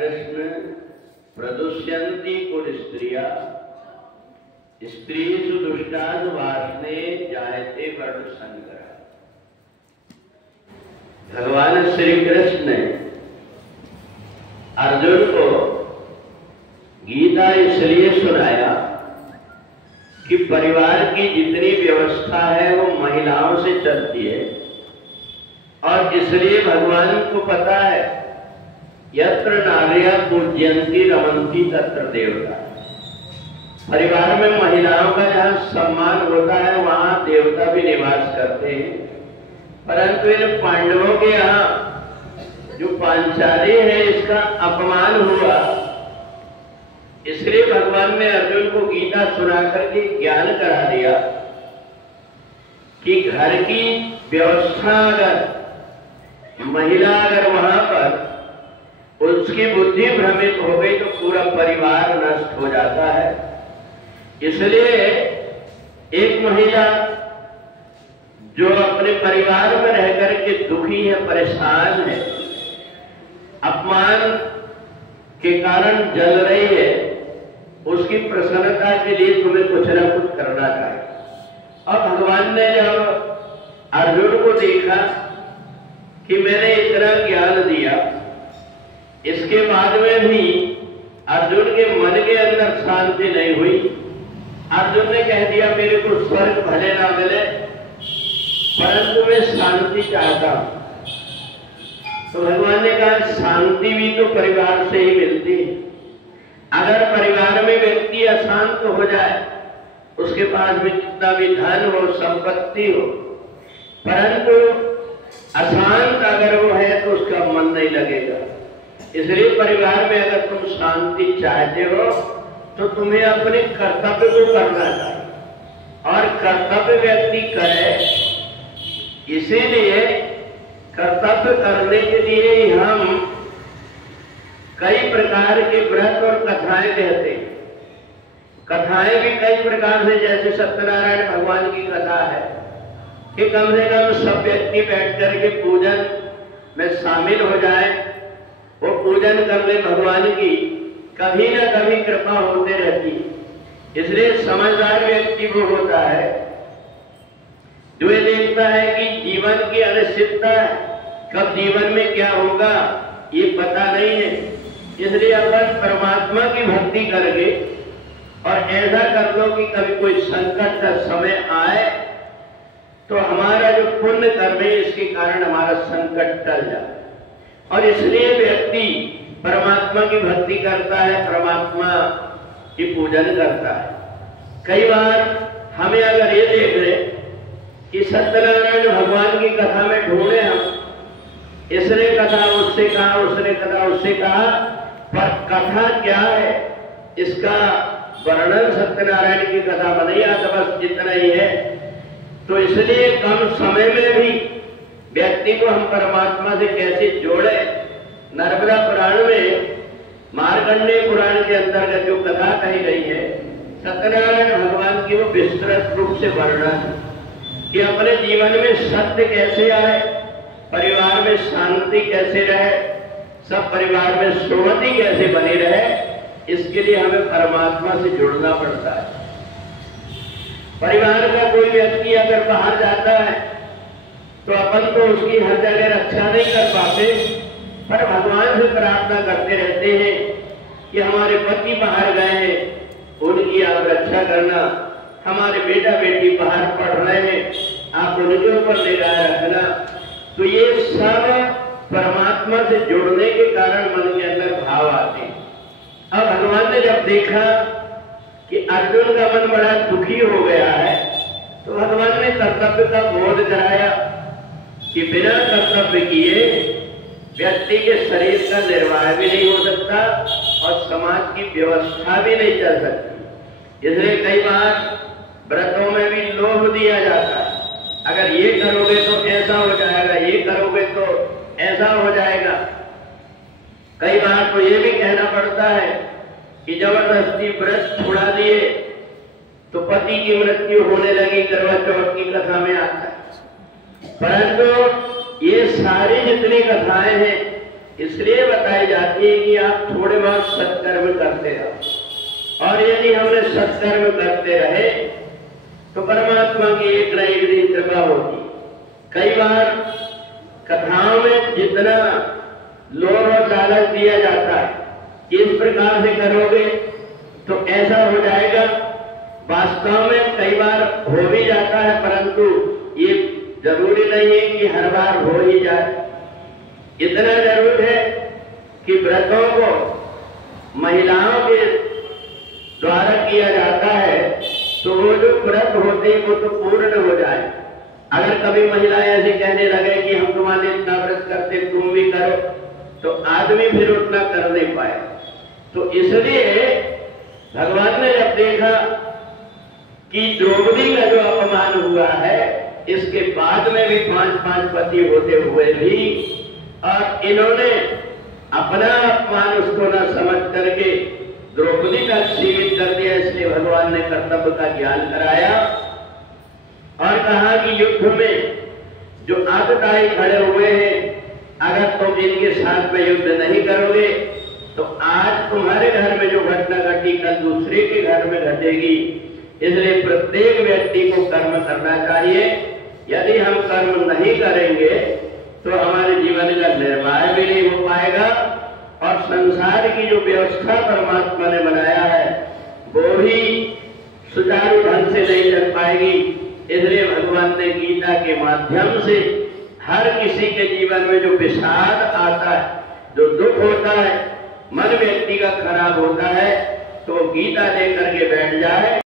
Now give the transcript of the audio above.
कृष्ण प्रदुष्यन्ति कुलस्त्रिया स्त्रीषु दुष्टान् वासने जायते वर्ण संग्रह। भगवान श्री कृष्ण ने अर्जुन को गीता इसलिए सुनाया कि परिवार की जितनी व्यवस्था है वो महिलाओं से चलती है, और इसलिए भगवान को पता है यत्र नार्यः पूज्यन्ति रमन्ति तत्र देवता। परिवार में महिलाओं का जहाँ सम्मान होता है वहां देवता भी निवास करते हैं। परंतु इन पांडवों के यहाँ जो पांचाली है इसका अपमान हुआ, इसलिए भगवान ने अर्जुन को गीता सुना करके ज्ञान करा दिया कि घर की व्यवस्था अगर महिला अगर वहां पर उसकी बुद्धि भ्रमित हो गई तो पूरा परिवार नष्ट हो जाता है। इसलिए एक महिला जो अपने परिवार में रहकर के दुखी है, परेशान है, अपमान के कारण जल रही है, उसकी प्रसन्नता के लिए तुम्हें कुछ न कुछ करना चाहिए। और भगवान ने जब अर्जुन को देखा कि मैंने इतना ज्ञान दिया, इसके बाद में भी अर्जुन के मन के अंदर शांति नहीं हुई। अर्जुन ने कह दिया मेरे को स्वर्ग भले ना मिले परंतु मैं शांति चाहता हूं। तो भगवान ने कहा शांति भी तो परिवार से ही मिलती है। अगर परिवार में व्यक्ति अशांत हो जाए, उसके पास भी कितना भी धन हो, संपत्ति हो, परंतु अशांत अगर वो है तो उसका मन नहीं लगेगा। इसलिए परिवार में अगर तुम शांति चाहते हो तो तुम्हें अपने कर्तव्य को करना चाहिए, और कर्तव्य व्यक्ति करे। इसीलिए कर्तव्य करने के लिए हम कई प्रकार के व्रत और कथाएं कहते हैं। कथाएं भी कई प्रकार से, जैसे सत्यनारायण भगवान की कथा है कि कम से कम सब व्यक्ति बैठ करके पूजन में शामिल हो जाए, वो पूजन कर ले भगवान की, कभी न कभी कृपा होते रहती। इसलिए समझदार व्यक्ति वो होता है जो ये देखता है कि जीवन की अनिश्चितता है, कब जीवन में क्या होगा ये पता नहीं है। इसलिए अपन परमात्मा की भक्ति करके और ऐसा कर लो कि कभी कोई संकट का समय आए तो हमारा जो पुण्य कर्म है इसके कारण हमारा संकट टल जाए। और इसलिए व्यक्ति परमात्मा की भक्ति करता है, परमात्मा की पूजन करता है। कई बार हमें अगर ये देख ले कि सत्यनारायण भगवान की कथा में ढूंढे हम, इसने कथा उससे कहा, उसने कथा उससे कहा, पर कथा क्या है इसका वर्णन सत्यनारायण की कथा में नहीं आता, बस जितना ही है। तो इसलिए कम समय में भी व्यक्ति को हम परमात्मा से कैसे जोड़े। नर्मदा पुराण में मार्कंडेय पुराण के अंतर्गत जो कथा कही गई है सत्यनारायण भगवान की, वो विस्तृत रूप से वर्णन है कि अपने जीवन में सत्य कैसे आए, परिवार में शांति कैसे रहे, सब परिवार में सुमति कैसे बनी रहे। इसके लिए हमें परमात्मा से जुड़ना पड़ता है। परिवार का कोई व्यक्ति अगर बाहर जाता है तो अपन तो उसकी हर जगह रक्षा नहीं कर पाते, पर भगवान से प्रार्थना करते रहते हैं कि हमारे पति बाहर गए हैं, उनकी आप रक्षा करना, हमारे बेटा बेटी बाहर पढ़ रहे हैं, आप उनके ऊपर निगाह रखना। तो ये सब परमात्मा से जुड़ने के कारण मन के अंदर भाव आते हैं। अब भगवान ने जब देखा कि अर्जुन का मन बड़ा दुखी हो गया है तो भगवान ने कर्तव्य का बोध कराया कि बिना कर्तव्य किए व्यक्ति के शरीर का निर्वाह भी नहीं हो सकता और समाज की व्यवस्था भी नहीं चल सकती। इसलिए कई बार व्रतों में भी लोभ दिया जाता है, अगर ये करोगे तो ऐसा हो जाएगा, ये करोगे तो ऐसा हो जाएगा। कई बार तो ये भी कहना पड़ता है कि जबरदस्ती व्रत छुड़ा दिए तो पति की मृत्यु होने लगी, करवा चौथ की कथा में आता है। परंतु ये सारी जितनी कथाएं हैं इसलिए बताई जाती है कि आप थोड़े बहुत सत्कर्म करते रहो, और यदि हमने सत्कर्म करते रहे तो परमात्मा की एक न एक दिन कृपा होगी। कई बार कथाओं में जितना लोभ और लालच दिया जाता है, इस प्रकार से करोगे तो ऐसा हो जाएगा, वास्तव में कई बार हो भी जाता है, परंतु ये जरूरी नहीं है कि हर बार हो ही जाए। इतना जरूर है कि व्रतों को महिलाओं के द्वारा किया जाता है तो वो जो व्रत होते हैं वो तो पूर्ण हो जाए। अगर कभी महिला ऐसे कहने लगे कि हम तुम्हारे इतना व्रत करते तुम भी करो, तो आदमी फिर उतना कर नहीं पाए। तो इसलिए भगवान ने जब देखा कि द्रौपदी का जो अपमान हुआ है, इसके बाद में भी 5-5 पति होते हुए भी, और इन्होंने अपना अपमान उसको न समझ करके द्रौपदी का सीमित कर दिया, इसलिए भगवान ने कर्तव्य का ज्ञान कराया और कहा कि युद्ध में जो आतताई खड़े हुए हैं, अगर तुम इनके साथ में युद्ध नहीं करोगे तो आज तुम्हारे घर में जो घटना घटी कल दूसरे के घर में घटेगी। इसलिए प्रत्येक व्यक्ति को कर्म करना चाहिए। यदि हम कर्म नहीं करेंगे तो हमारे जीवन का निर्वाह भी नहीं हो पाएगा, और संसार की जो व्यवस्था परमात्मा ने बनाया है वो भी सुचारू ढंग से नहीं चल पाएगी। इसलिए भगवान ने गीता के माध्यम से हर किसी के जीवन में जो विषाद आता है, जो दुख होता है, मन व्यक्ति का खराब होता है, तो गीता लेकर के बैठ जाए